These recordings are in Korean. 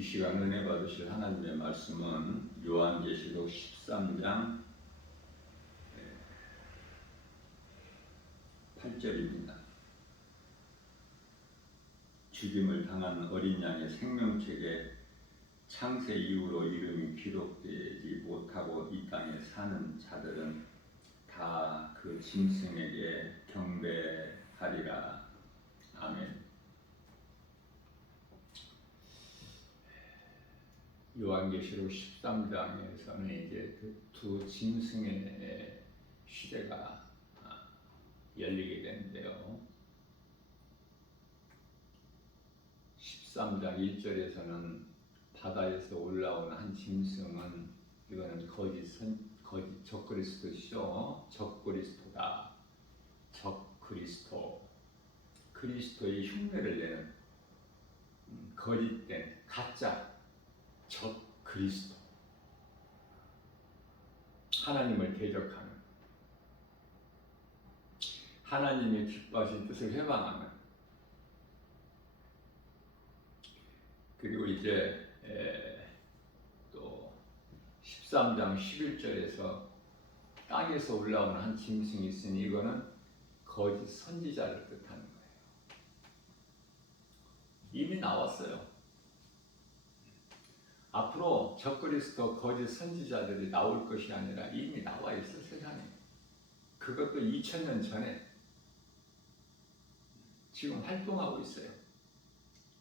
이 시간 은혜 받으실 하나님의 말씀은 요한계시록 13장 8절입니다. 죽임을 당한 어린 양의 생명책에 창세 이후로 이름이 기록되지 못하고 이 땅에 사는 자들은 다 그 짐승에게 경배하리라. 아멘. 요한계시록 13장에서는 이제 그 두 짐승의 시대가 열리게 되는데요. 13장 1절에서는 바다에서 올라온 한 짐승은 이거는 거짓 적그리스도시죠. 적그리스도다. 적그리스도. 그리스도의 흉내를 내는 거짓된 가짜 적그리스도. 하나님을 대적하는, 하나님의 기뻐하신 뜻을 회방하는. 그리고 이제 또 13장 11절에서 땅에서 올라오는 한 짐승이 있으니 이거는 거짓 선지자를 뜻하는 거예요. 이미 나왔어요. 앞으로 적그리스도 거짓 선지자들이 나올 것이 아니라 이미 나와 있어 세상에. 그것도 2000년 전에 지금 활동하고 있어요.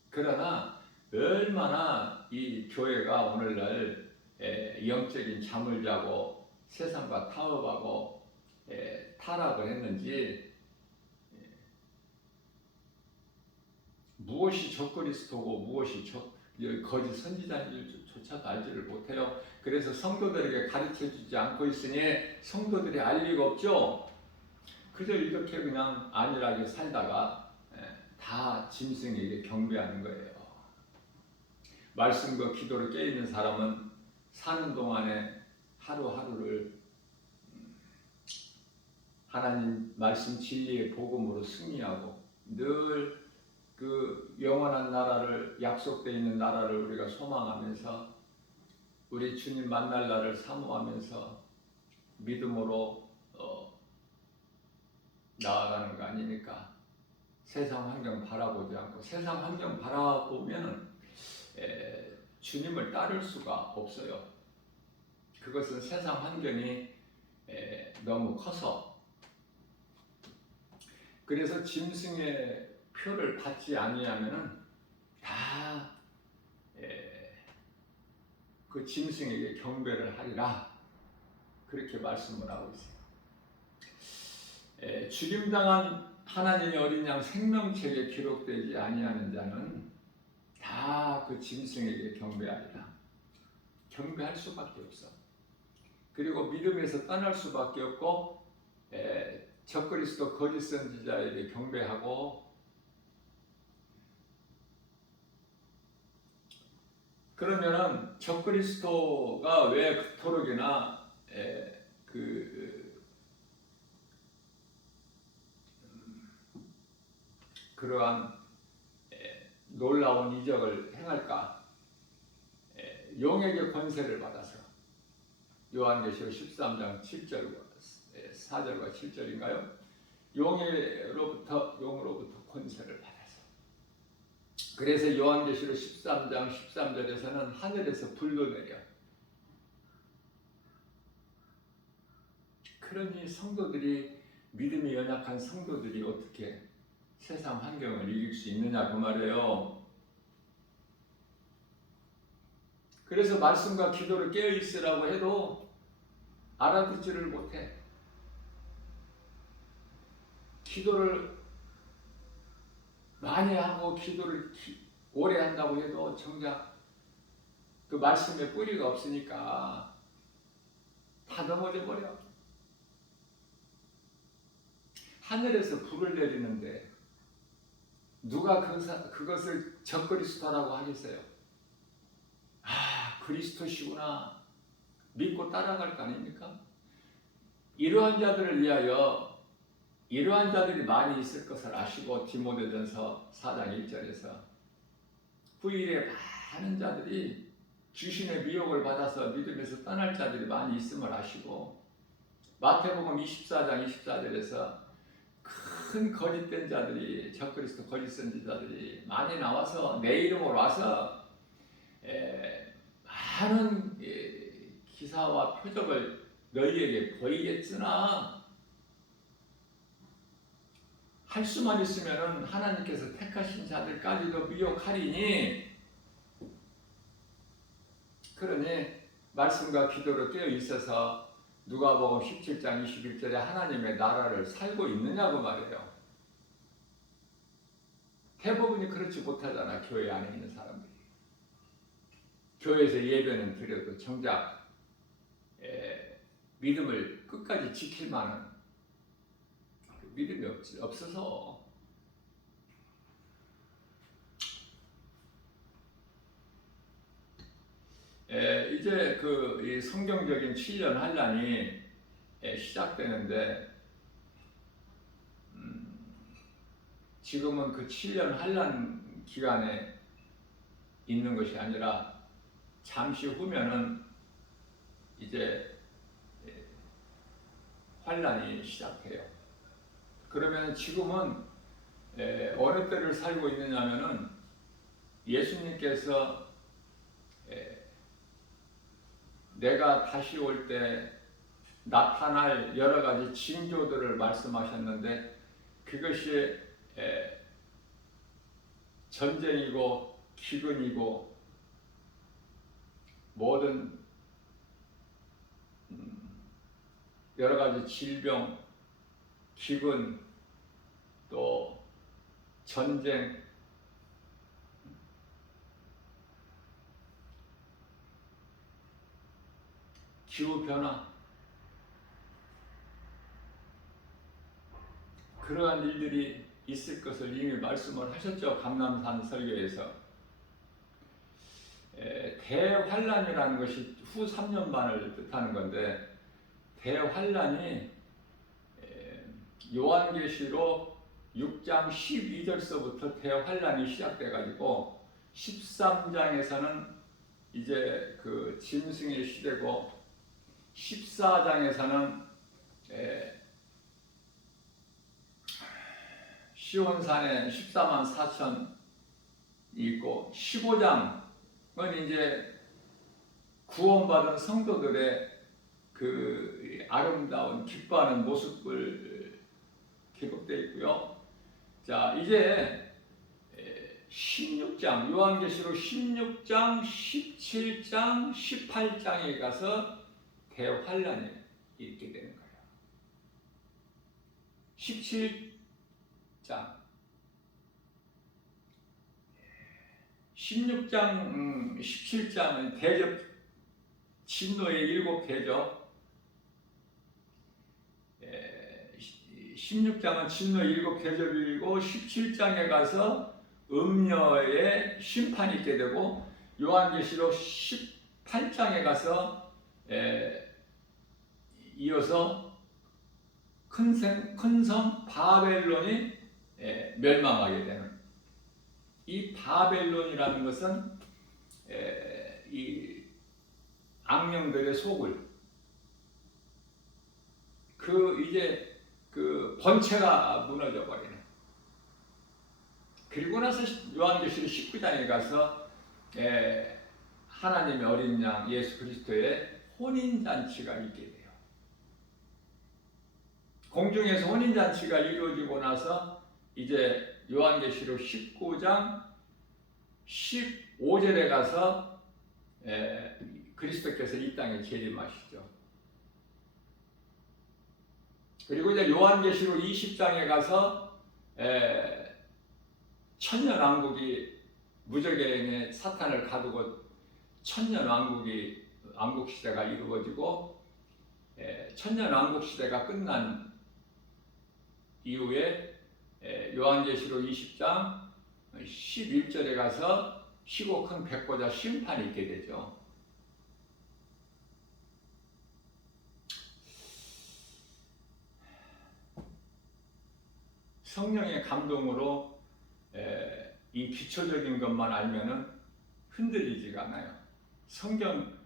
그러나 얼마나 이 교회가 오늘날 영적인 잠을 자고 세상과 타협하고 타락을 했는지, 무엇이 적그리스도고 무엇이 거짓 선지자인지조차도 알지를 못해요. 그래서 성도들에게 가르쳐주지 않고 있으니 성도들이 알 리가 없죠. 그저 이렇게 그냥 안일하게 살다가 다 짐승에게 경배하는 거예요. 말씀과 기도로 깨어있는 사람은 사는 동안에 하루하루를 하나님 말씀 진리의 복음으로 승리하고 늘 그 영원한 나라를, 약속되어 있는 나라를 우리가 소망하면서 우리 주님 만날 날을 사모하면서 믿음으로 나아가는 거 아니니까. 세상 환경 바라보지 않고, 세상 환경 바라보면 주님을 따를 수가 없어요. 그것은 세상 환경이 너무 커서. 그래서 짐승의 표를 받지 아니하면은 다 그 짐승에게 경배를 하리라. 그렇게 말씀을 하고 있어요. 죽임당한 하나님의 어린 양 생명책에 기록되지 아니하는 자는 다 그 짐승에게 경배하리라. 경배할 수밖에 없어. 그리고 믿음에서 떠날 수밖에 없고, 적그리스도 거짓 선지자에게 경배하고, 그러면은 적그리스도가 왜 그토록이나 그러한 놀라운 이적을 행할까? 용에게 권세를 받아서. 요한계시록 13장 7절, 4절과 7절인가요? 용으로부터 권세를 받아서. 그래서 요한계시록 13장 13절에서는 하늘에서 불도 내려. 그러니 성도들이, 믿음이 연약한 성도들이 어떻게 세상 환경을 이길 수 있느냐 그 말이에요. 그래서 말씀과 기도를 깨어 있으라고 해도 알아듣지를 못해. 기도를 많이 하고 기도를 오래 한다고 해도 정작 그 말씀에 뿌리가 없으니까 다 넘어져 버려. 하늘에서 불을 내리는데 누가 그것을 적그리스도라고 하겠어요? 아, 그리스도시구나 믿고 따라갈 거 아닙니까? 이러한 자들을 위하여, 이러한 자들이 많이 있을 것을 아시고, 디모데전서 4장 1절에서 후일에 많은 자들이 귀신의 미혹을 받아서 믿음에서 떠날 자들이 많이 있음을 아시고, 마태복음 24장 24절에서 큰 거짓된 자들이, 적그리스도 거짓 선지자들이 많이 나와서 내 이름으로 와서 많은 기사와 표적을 너희에게 보이겠으나 할 수만 있으면 하나님께서 택하신 자들까지도 미혹하리니, 그러니 말씀과 기도로 깨어 있어서 누가복음 17장 21절에 하나님의 나라를 살고 있느냐고 말해요. 대부분이 그렇지 못하잖아. 교회 안에 있는 사람들이. 교회에서 예배는 드려도 정작 믿음을 끝까지 지킬 만한 믿음이 없어서 이제 이 성경적인 7년 환란이 시작되는데, 지금은 그 7년 환란 기간에 있는 것이 아니라 잠시 후면은 이제 환란이 시작해요. 그러면 지금은 어느 때를 살고 있느냐면은 예수님께서 내가 다시 올 때 나타날 여러 가지 징조들을 말씀하셨는데, 그것이 전쟁이고 기근이고 모든 여러 가지 질병, 기근, 또 전쟁, 기후변화, 그러한 일들이 있을 것을 이미 말씀을 하셨죠. 감람산 설교에서. 대환란이라는 것이 후 3년 반을 뜻하는 건데, 대환란이 요한계시록 6장 12절서부터 대환란이 시작돼 가지고 13장에서는 이제 그 짐승의 시대고, 14장에서는 시온산에 14만 4천이 있고, 15장은 이제 구원받은 성도들의 그 아름다운 기뻐하는 모습을 기록되어 있고요. 자, 이제 16장, 요한계시록 16장, 17장, 18장에 가서 대환란이 있게 되는 거예요. 17장, 16장, 17장은 대접, 진노의 7대죠. 16장은 진노 7대접이고, 17장에 가서 음녀의 심판이 있게 되고, 요한계시록 18장에 가서 이어서 큰 성 바벨론이 멸망하게 되는, 이 바벨론이라는 것은 이 악령들의 속을, 이제 그 번체가 무너져 버리는. 그리고 나서 요한계시록 19장에 가서 하나님의 어린 양 예수 그리스도의 혼인잔치가 있게 돼요. 공중에서 혼인잔치가 이루어지고 나서 이제 요한계시록 19장 15절에 가서 그리스도께서 이 땅에 재림하시죠. 그리고 이제 요한계시록 20장에 가서 천년왕국이, 무적행의 사탄을 가두고 천년왕국 시대가 이루어지고, 천년왕국 시대가 끝난 이후에 요한계시록 20장 11절에 가서 희고 큰 백보자 심판이 있게 되죠. 성령의 감동으로 이 기초적인 것만 알면은 흔들리지가 않아요. 성경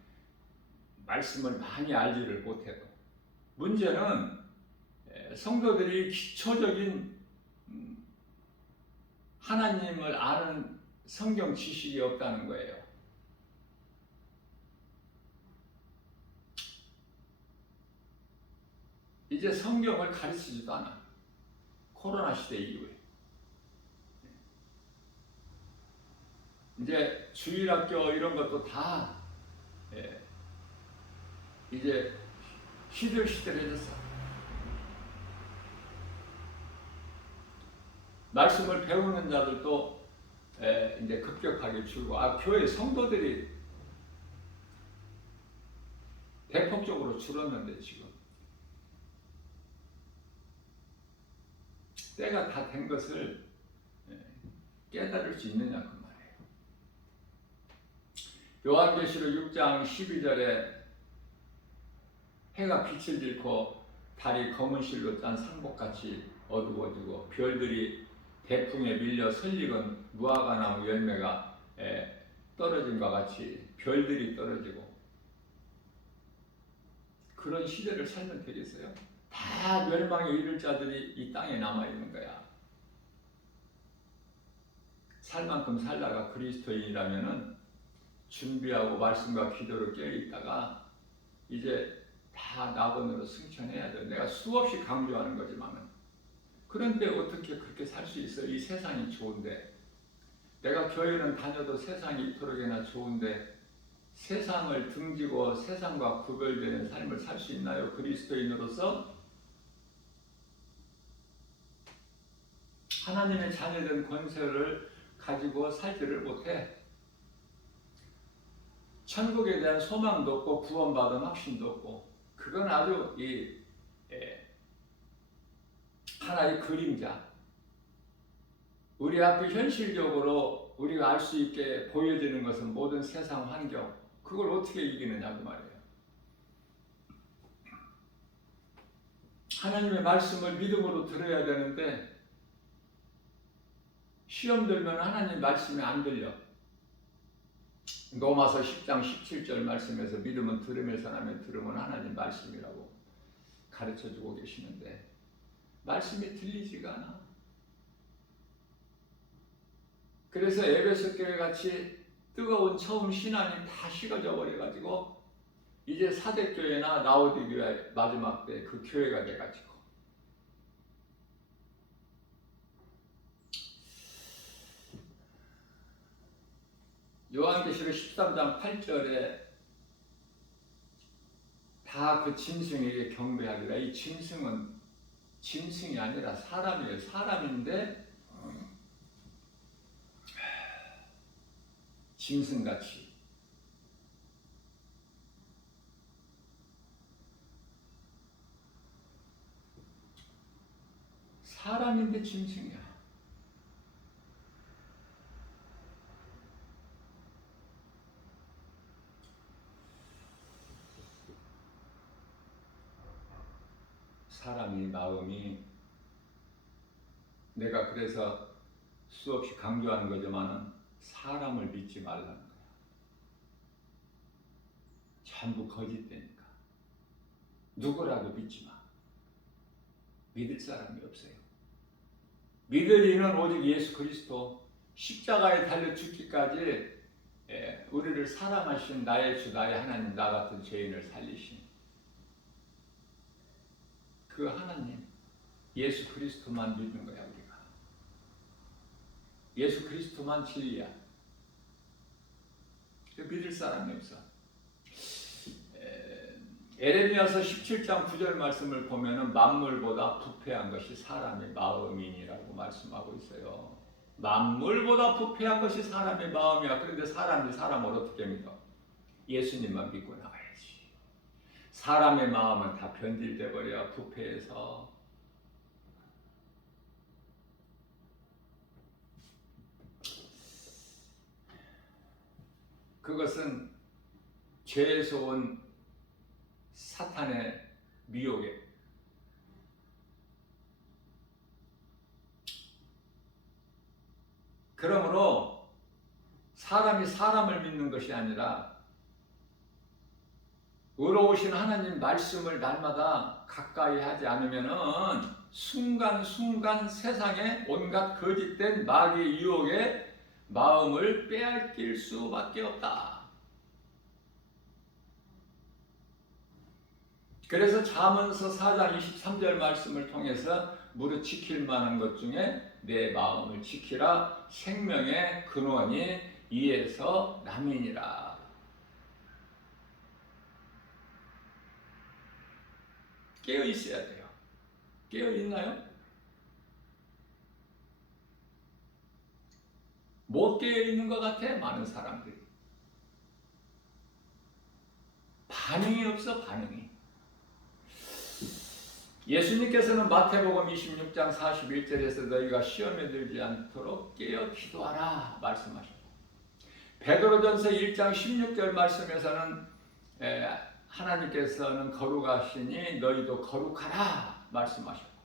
말씀을 많이 알지를 못해도. 문제는 성도들이 기초적인 하나님을 아는 성경 지식이 없다는 거예요. 이제 성경을 가르치지도 않아. 코로나 시대 이후에. 이제 주일학교 이런 것도 다 이제 시들시들해졌어. 말씀을 배우는 자들도 이제 급격하게 줄고, 교회 성도들이 대폭적으로 줄었는데 지금 때가 다 된 것을 깨달을 수 있느냐 그 말이에요. 요한계시록 6장 12절에 해가 빛을 잃고 달이 검은 실로 짠 상복같이 어두워지고 별들이 대풍에 밀려 설익은 무화과나무 열매가 떨어진과 같이 별들이 떨어지고, 그런 시대를 살면 되겠어요? 다 멸망에 이를 자들이 이 땅에 남아있는 거야. 살 만큼 살다가 그리스도인이라면은 준비하고 말씀과 기도로 깨어있다가 이제 다 낙원으로 승천해야 돼. 내가 수없이 강조하는 거지만은. 그런데 어떻게 그렇게 살 수 있어? 이 세상이 좋은데. 내가 교회는 다녀도 세상이 이토록이나 좋은데 세상을 등지고 세상과 구별되는 삶을 살 수 있나요? 그리스도인으로서 하나님의 자녀된 권세를 가지고 살지를 못해. 천국에 대한 소망도 없고 구원받은 확신도 없고, 그건 아주 하나의 그림자. 우리 앞에 현실적으로 우리가 알 수 있게 보여지는 것은 모든 세상 환경, 그걸 어떻게 이기느냐 그 말이에요. 하나님의 말씀을 믿음으로 들어야 되는데 시험 들면 하나님 말씀이 안 들려. 로마서 10장 17절 말씀에서 믿음은 들음에서 나면 들음은 하나님 말씀이라고 가르쳐주고 계시는데 말씀이 들리지가 않아. 그래서 에베소 교회 같이 뜨거운 처음 신앙이 다 식어져 버려가지고 이제 사대교회나 라오디게아 마지막 때 그 교회가 돼가지고, 요한계시록 13장 8절에 다 그 짐승에게 경배하리라. 이 짐승은 짐승이 아니라 사람이에요. 사람인데 짐승같이. 사람인데 짐승이야. 사람이 마음이, 내가 그래서 수없이 강조하는 거지만은 사람을 믿지 말라는 거야. 전부 거짓되니까. 누구라도 믿지 마. 믿을 사람이 없어요. 믿을 이는 오직 예수 그리스도, 십자가에 달려 죽기까지 우리를 사랑하신 나의 주 나의 하나님, 나 같은 죄인을 살리신 그 하나님, 예수 그리스도만 믿는 거야. 우리가 예수 그리스도만 진리야. 믿을 사람이 없어. 에레미야서 17장 9절 말씀을 보면은 만물보다 부패한 것이 사람의 마음이니라고 말씀하고 있어요. 만물보다 부패한 것이 사람의 마음이야. 그런데 사람이 사람을 어떻게 믿어? 예수님만 믿고 나가야지. 사람의 마음은 다 변질돼 버려. 부패해서. 그것은 죄에서 온 사탄의 미혹에, 그러므로 사람이 사람을 믿는 것이 아니라 의로우신 하나님 말씀을 날마다 가까이 하지 않으면은 순간순간 세상에 온갖 거짓된 마귀의 유혹에 마음을 빼앗길 수밖에 없다. 그래서 잠언서 4장 23절 말씀을 통해서 무릇 지킬 만한 것 중에 내 마음을 지키라. 생명의 근원이 이에서 남이니라. 깨어 있어야 돼요. 깨어 있나요? 못 깨어 있는 것 같아, 많은 사람들이. 반응이 없어, 반응이. 예수님께서는 마태복음 26장 41절에서 너희가 시험에 들지 않도록 깨어 기도하라 말씀하셨고, 베드로전서 1장 16절 말씀에서는 하나님께서는 거룩하시니 너희도 거룩하라 말씀하셨고,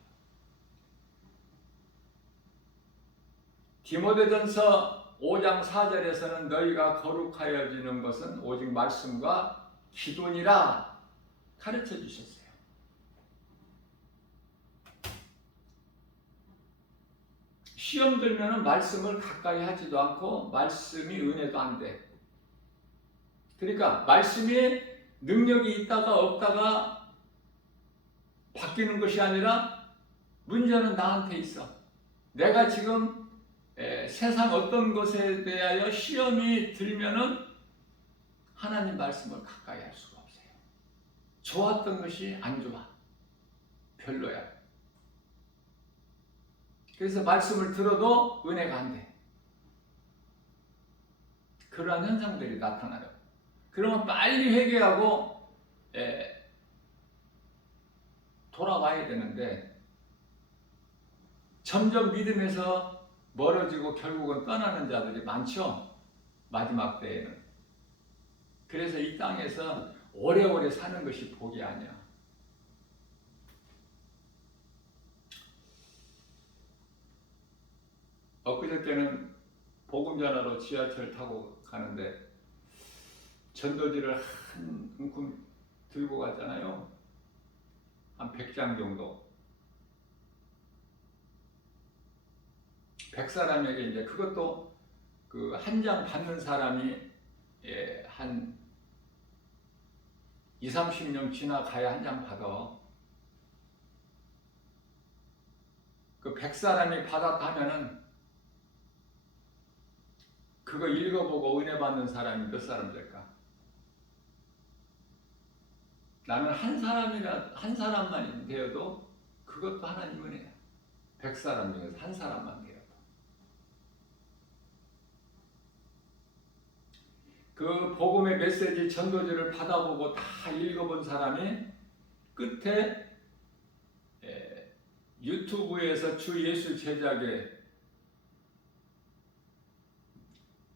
디모데전서 5장 4절에서는 너희가 거룩하여지는 것은 오직 말씀과 기도니라 가르쳐 주셨어요. 시험 들면 말씀을 가까이 하지도 않고 말씀이 은혜도 안 돼. 그러니까 말씀이 능력이 있다가 없다가 바뀌는 것이 아니라 문제는 나한테 있어. 내가 지금 세상 어떤 것에 대하여 시험이 들면은 하나님 말씀을 가까이 할 수가 없어요. 좋았던 것이 안 좋아. 별로야. 그래서 말씀을 들어도 은혜가 안 돼. 그러한 현상들이 나타나요. 그러면 빨리 회개하고 돌아와야 되는데 점점 믿음에서 멀어지고 결국은 떠나는 자들이 많죠. 마지막 때에는. 그래서 이 땅에서 오래오래 사는 것이 복이 아니야. 엊그저께는 복음 전하러 지하철 타고 가는데 전도지를 한 움큼 들고 가잖아요. 한 100장 정도. 100사람에게 이제 그것도 그 한 장 받는 사람이 한 20-30년 지나가야 한 장 받아. 그 100사람이 받았다면은 그거 읽어보고 은혜 받는 사람이 몇 사람 될까? 나는 한 사람만 되어도 그것도 하나님 은혜야. 100사람 중에서 한 사람만 되어도. 그 복음의 메시지 전도지를 받아보고 다 읽어본 사람이 끝에 유튜브에서 주 예수 제자계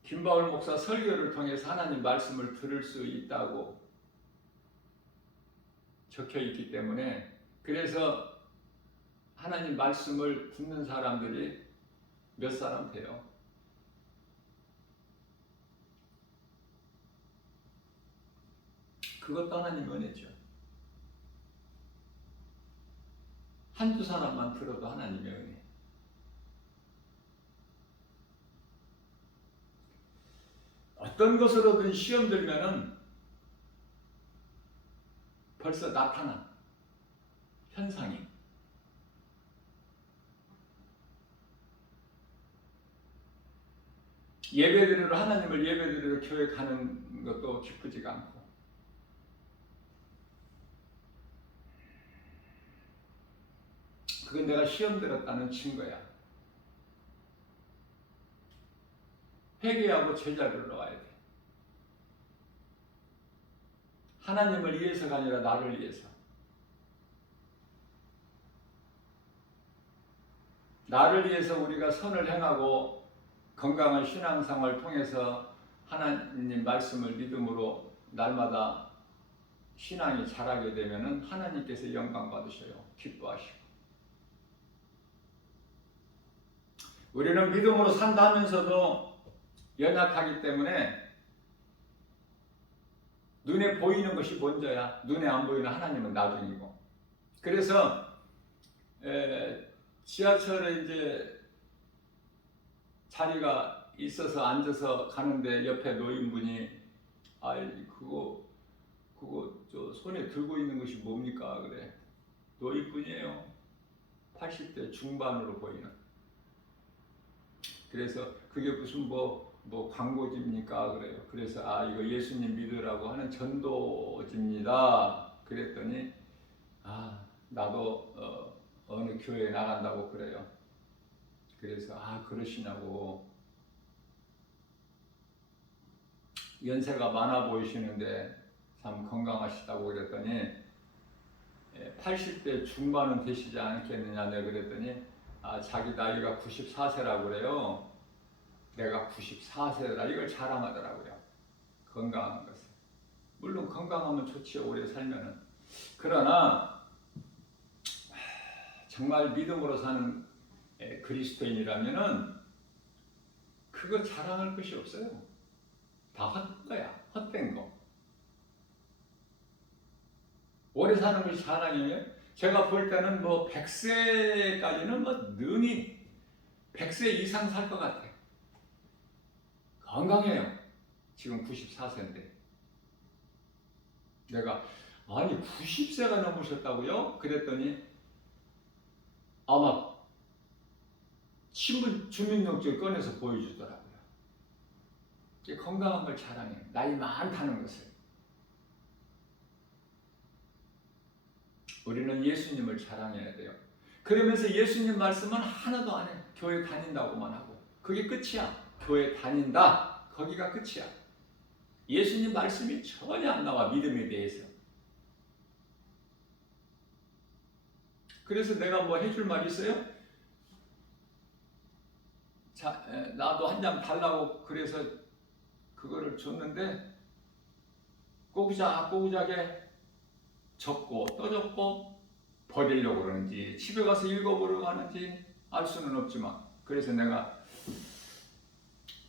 김바울 목사 설교를 통해서 하나님 말씀을 들을 수 있다고 적혀 있기 때문에, 그래서 하나님 말씀을 듣는 사람들이 몇 사람 돼요. 그것도 하나님 은혜죠. 한두 사람만 들어도 하나님의 은혜. 어떤 것으로든 시험 들면은 벌써 나타나. 현상이. 예배드리러, 하나님을 예배드리러 교회 가는 것도 기쁘지가 않고, 그건 내가 시험 들었다는 증거야. 회개하고 제자를 넣어야 돼. 하나님을 위해서가 아니라 나를 위해서. 나를 위해서 우리가 선을 행하고 건강한 신앙생활을 통해서 하나님 말씀을 믿음으로 날마다 신앙이 자라게 되면 하나님께서 영광 받으셔요. 기뻐하시고. 우리는 믿음으로 산다면서도 연약하기 때문에 눈에 보이는 것이 먼저야. 눈에 안 보이는 하나님은 나중이고. 그래서 지하철에 이제 자리가 있어서 앉아서 가는데 옆에 노인분이 그거 저 손에 들고 있는 것이 뭡니까? 그래. 노인분이에요. 80대 중반으로 보이는. 그래서 그게 무슨 뭐 광고지입니까? 그래요. 그래서 이거 예수님 믿으라고 하는 전도지입니다. 그랬더니 나도 어느 교회에 나간다고 그래요. 그래서 그러시냐고. 연세가 많아 보이시는데 참 건강하시다고 그랬더니 80대 중반은 되시지 않겠느냐 내가 그랬더니 자기 나이가 94세라고 그래요. 내가 94세라 이걸 자랑하더라고요. 건강한 것을. 물론 건강하면 좋지요. 오래 살면은. 그러나 정말 믿음으로 사는 그리스도인이라면은 그거 자랑할 것이 없어요. 다 헛거야. 헛된 거. 오래 사는 것이 자랑이에요. 제가 볼 때는 100세까지는 능히 100세 이상 살 것 같아. 건강해요. 지금 94세인데. 내가 90세가 넘으셨다고요? 그랬더니 아마 신분 주민등록증 꺼내서 보여주더라고요. 건강한 걸 자랑해요. 나이 많다는 것을. 우리는 예수님을 자랑해야 돼요. 그러면서 예수님 말씀은 하나도 안 해. 교회 다닌다고만 하고. 그게 끝이야. 교회 다닌다. 거기가 끝이야. 예수님 말씀이 전혀 안 나와. 믿음에 대해서. 그래서 내가 해줄 말 있어요? 나도 한 장 달라고 그래서 그거를 줬는데 꼬부작하게 적고 또 적고 버리려고 그러는지 집에 가서 읽어보려고 하는지 알 수는 없지만 그래서 내가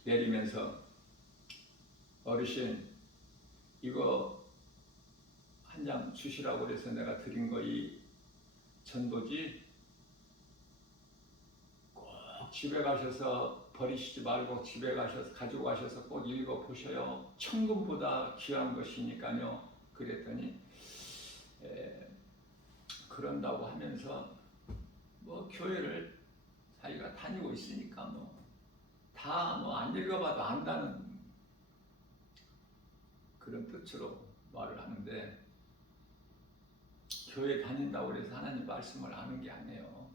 내리면서 어르신 이거 한 장 주시라고 그래서 내가 드린 거 이 전도지 꼭 집에 가셔서 버리시지 말고 집에 가셔서 가지고 가셔서 꼭 읽어보셔요. 천금보다 귀한 것이니까요. 그랬더니 그런다고 하면서 교회를 자기가 다니고 있으니까 다 안 읽어봐도 안다는 그런 뜻으로 말을 하는데 교회 다닌다고 해서 하나님 말씀을 아는 게 아니에요.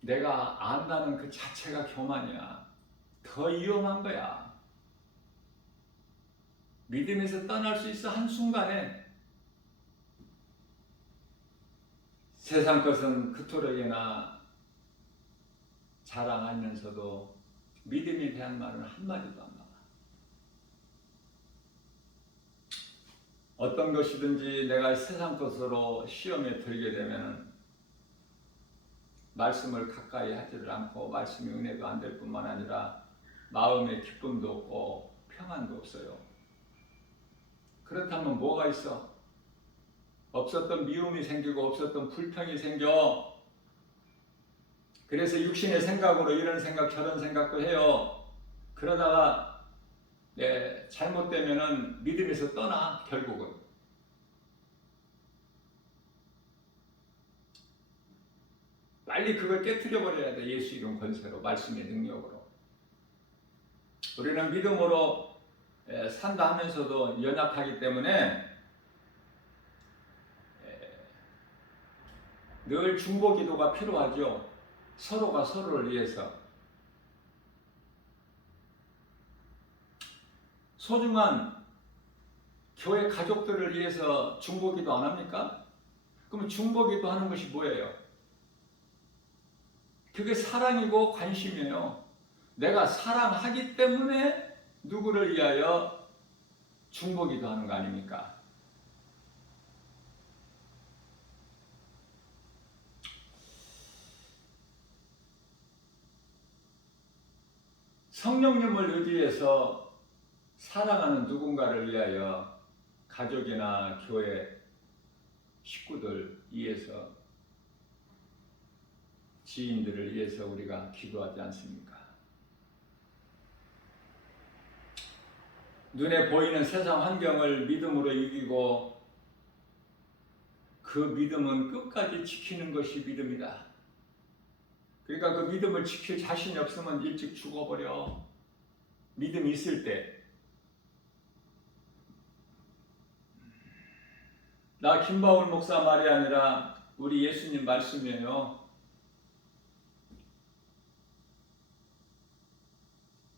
내가 안다는 그 자체가 교만이야. 더 위험한 거야. 믿음에서 떠날 수 있어 한순간에. 세상 것은 그토록이나 자랑하면서도 믿음에 대한 말은 한마디도 안 나와. 어떤 것이든지 내가 세상 것으로 시험에 들게 되면 말씀을 가까이 하지를 않고 말씀이 은혜도 안 될 뿐만 아니라 마음에 기쁨도 없고 평안도 없어요. 그렇다면 뭐가 있어? 없었던 미움이 생기고 없었던 불평이 생겨. 그래서 육신의 생각으로 이런 생각 저런 생각도 해요. 그러다가 잘못되면은 믿음에서 떠나 결국은. 빨리 그걸 깨트려 버려야 돼. 예수 이름 권세로 말씀의 능력으로. 우리는 믿음으로 산다 하면서도 연약하기 때문에 늘 중보 기도가 필요하죠. 서로가 서로를 위해서. 소중한 교회 가족들을 위해서 중보 기도 안 합니까? 그럼 중보 기도 하는 것이 뭐예요? 그게 사랑이고 관심이에요. 내가 사랑하기 때문에 누구를 위하여 중보 기도하는 거 아닙니까? 성령님을 의지해서 살아가는 누군가를 위하여 가족이나 교회 식구들 위해서 지인들을 위해서 우리가 기도하지 않습니까? 눈에 보이는 세상 환경을 믿음으로 이기고 그 믿음은 끝까지 지키는 것이 믿음이다. 그러니까 그 믿음을 지킬 자신이 없으면 일찍 죽어버려. 믿음이 있을 때. 나 김바울 목사 말이 아니라 우리 예수님 말씀이에요.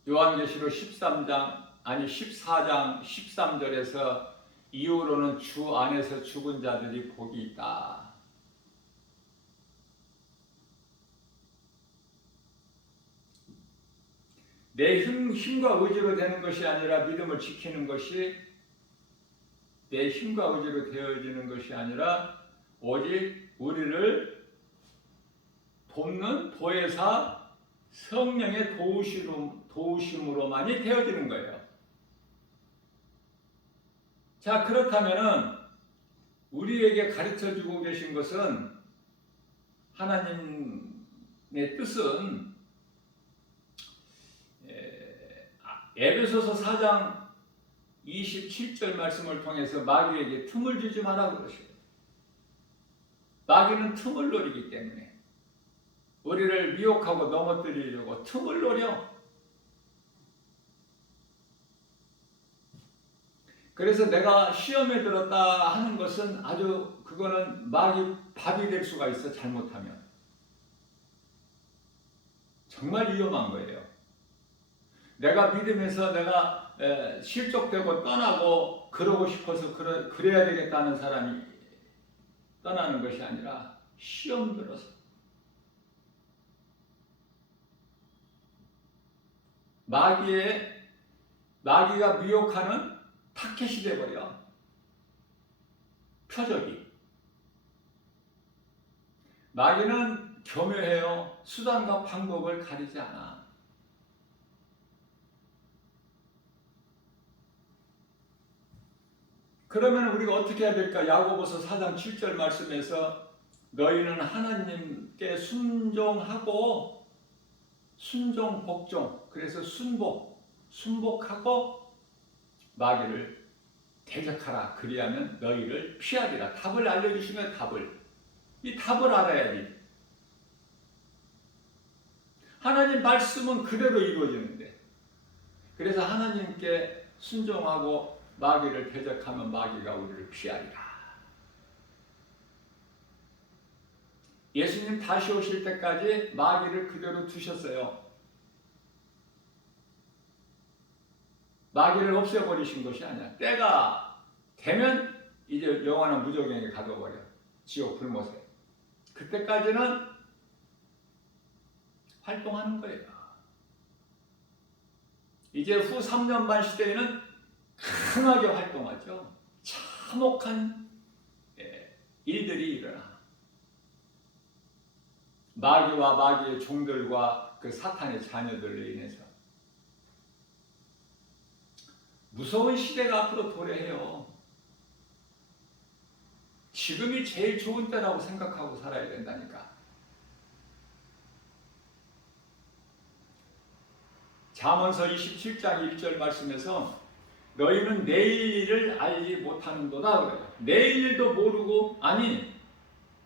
요한계시록 14장 13절에서 이후로는 주 안에서 죽은 자들이 복이 있다. 내 힘과 의지로 되는 것이 아니라 믿음을 지키는 것이 내 힘과 의지로 되어지는 것이 아니라 오직 우리를 돕는 보혜사 성령의 도우심으로만이 되어지는 거예요. 자, 그렇다면은 우리에게 가르쳐주고 계신 것은 하나님의 뜻은 에베소서 4장 27절 말씀을 통해서 마귀에게 틈을 주지 마라 그러셔요. 마귀는 틈을 노리기 때문에 우리를 미혹하고 넘어뜨리려고 틈을 노려. 그래서 내가 시험에 들었다 하는 것은 아주 그거는 마귀 밥이 될 수가 있어. 잘못하면 정말 위험한 거예요. 내가 믿음에서 내가 실족되고 떠나고 그러고 싶어서 그래야 되겠다는 사람이 떠나는 것이 아니라 시험 들어서 마귀가 미혹하는 타켓이 돼버려. 표적이. 마귀는 교묘해요. 수단과 방법을 가리지 않아. 그러면 우리가 어떻게 해야 될까? 야고보서 4장 7절 말씀에서 너희는 하나님께 순종하고 순종 복종, 그래서 순복하고 마귀를 대적하라. 그리하면 너희를 피하리라. 답을 알려주시면 이 답을 알아야지. 하나님 말씀은 그대로 이루어지는데, 그래서 하나님께 순종하고 마귀를 대적하면 마귀가 우리를 피하리라. 예수님 다시 오실 때까지 마귀를 그대로 두셨어요. 마귀를 없애버리신 것이 아니야. 때가 되면 이제 영원한 무적행에 가둬버려. 지옥 불못에. 그때까지는 활동하는 거예요. 이제 후 3년 반 시대에는 강하게 활동하죠. 참혹한 일들이 일어나. 마귀와 마귀의 종들과 그 사탄의 자녀들로 인해서 무서운 시대가 앞으로 도래해요. 지금이 제일 좋은 때라고 생각하고 살아야 된다니까. 잠언서 27장 1절 말씀에서 너희는 내일을 알지 못하는도다 그래요. 내일도 모르고, 아니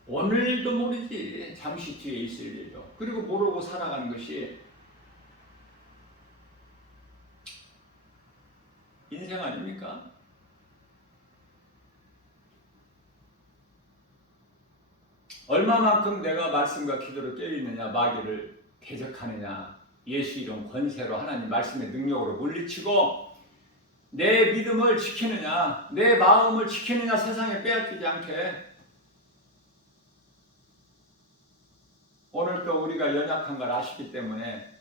오늘도 모르지. 잠시 뒤에 있을 일도. 그리고 모르고 살아가는 것이 인생 아닙니까? 얼마만큼 내가 말씀과 기도로 깨어있느냐, 마귀를 대적하느냐, 예수 이름 권세로 하나님 말씀의 능력으로 물리치고 내 믿음을 지키느냐, 내 마음을 지키느냐, 세상에 빼앗기지 않게. 오늘 또 우리가 연약한 걸 아시기 때문에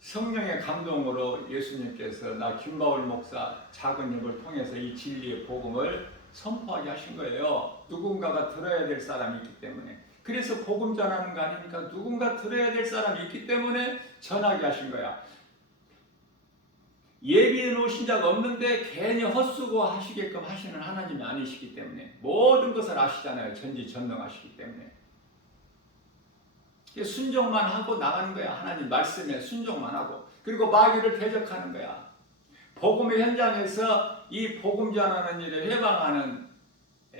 성령의 감동으로 예수님께서 나 김바울 목사 작은 입을 통해서 이 진리의 복음을 선포하게 하신 거예요. 누군가가 들어야 될 사람이 있기 때문에. 그래서 복음 전하는 거 아닙니까? 누군가 들어야 될 사람이 있기 때문에 전하게 하신 거야. 예비해 놓으신 적 없는데 괜히 헛수고 하시게끔 하시는 하나님이 아니시기 때문에 모든 것을 아시잖아요. 전지전능하시기 때문에. 순종만 하고 나가는 거야. 하나님 말씀에 순종만 하고. 그리고 마귀를 대적하는 거야. 복음의 현장에서 이 복음 전하는 일을 해방하는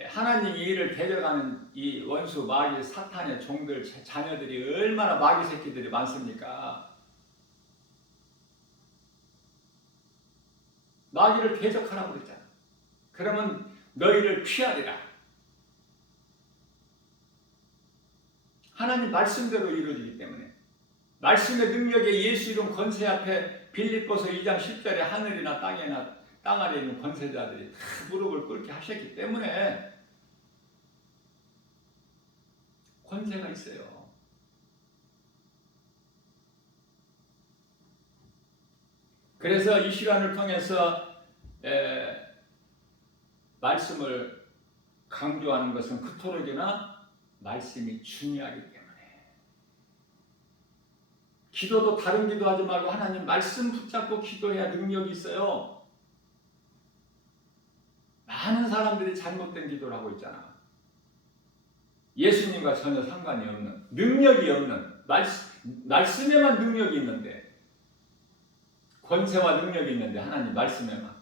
하나님이 이를 대적하는 이 원수 마귀 사탄의 종들 자녀들이 얼마나 마귀 새끼들이 많습니까? 마귀를 대적하라고 그랬잖아. 그러면 너희를 피하리라. 하나님 말씀대로 이루어지기 때문에 말씀의 능력에 예수 이름 권세 앞에 빌립보서 2장 10절에 하늘이나 땅에나 땅 아래에 있는 권세자들이 다 무릎을 꿇게 하셨기 때문에 권세가 있어요. 그래서 이 시간을 통해서 말씀을 강조하는 것은 그토록이나 말씀이 중요하기 때문에 기도도 다른 기도하지 말고 하나님 말씀 붙잡고 기도해야 능력이 있어요. 많은 사람들이 잘못된 기도를 하고 있잖아. 예수님과 전혀 상관이 없는, 능력이 없는, 말씀에만 능력이 있는데, 권세와 능력이 있는데 하나님 말씀에만.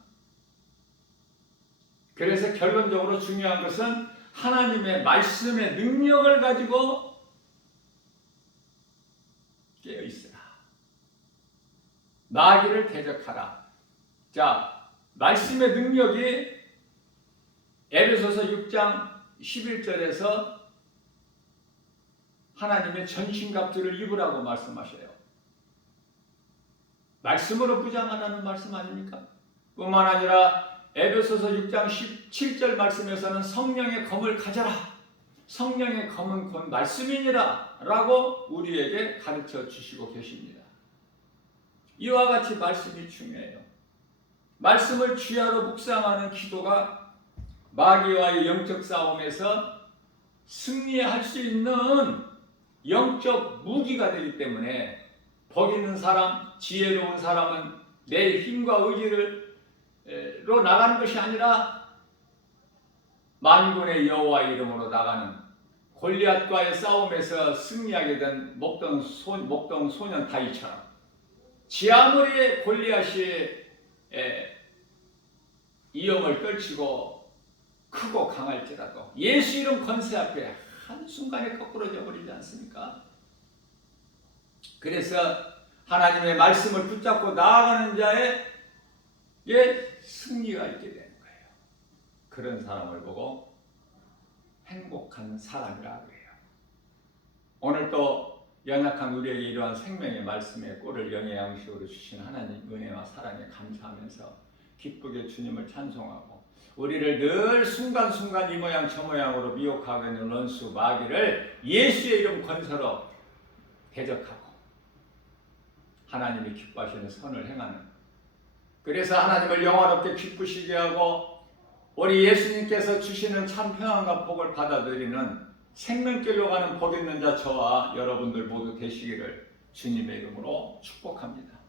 그래서 결론적으로 중요한 것은 하나님의 말씀의 능력을 가지고 깨어있으라. 마귀를 대적하라. 자, 말씀의 능력이 에베소서 6장 11절에서 하나님의 전신갑주를 입으라고 말씀하셔요. 말씀으로 부장하라는 말씀 아닙니까? 뿐만 아니라 에베소서 6장 17절 말씀에서는 성령의 검을 가져라. 성령의 검은 곧 말씀이니라 라고 우리에게 가르쳐 주시고 계십니다. 이와 같이 말씀이 중요해요. 말씀을 주야로 묵상하는 기도가 마귀와의 영적 싸움에서 승리할 수 있는 영적 무기가 되기 때문에 복 있는 사람, 지혜로운 사람은 내 힘과 의지로 나가는 것이 아니라 만군의 여호와 이름으로 나가는 골리앗과의 싸움에서 승리하게 된 목동 소년 다윗처럼 지 아무리 골리앗이 이염을 떨치고 크고 강할지라도 예수 이름 권세 앞에 한순간에 거꾸러져 버리지 않습니까? 그래서 하나님의 말씀을 붙잡고 나아가는 자의 승리가 있게 되는 거예요. 그런 사람을 보고 행복한 사람이라고 해요. 오늘 또 연약한 우리에게 이러한 생명의 말씀의 꼴을 영의 양식으로 주신 하나님 은혜와 사랑에 감사하면서 기쁘게 주님을 찬송하고 우리를 늘 순간순간 이 모양 저 모양으로 미혹하고 있는 원수 마귀를 예수의 이름 권세로 대적하고 하나님이 기뻐하시는 선을 행하는, 그래서 하나님을 영화롭게 기쁘시게 하고 우리 예수님께서 주시는 참 평안과 복을 받아들이는 생명길로 가는 복 있는 자 저와 여러분들 모두 되시기를 주님의 이름으로 축복합니다.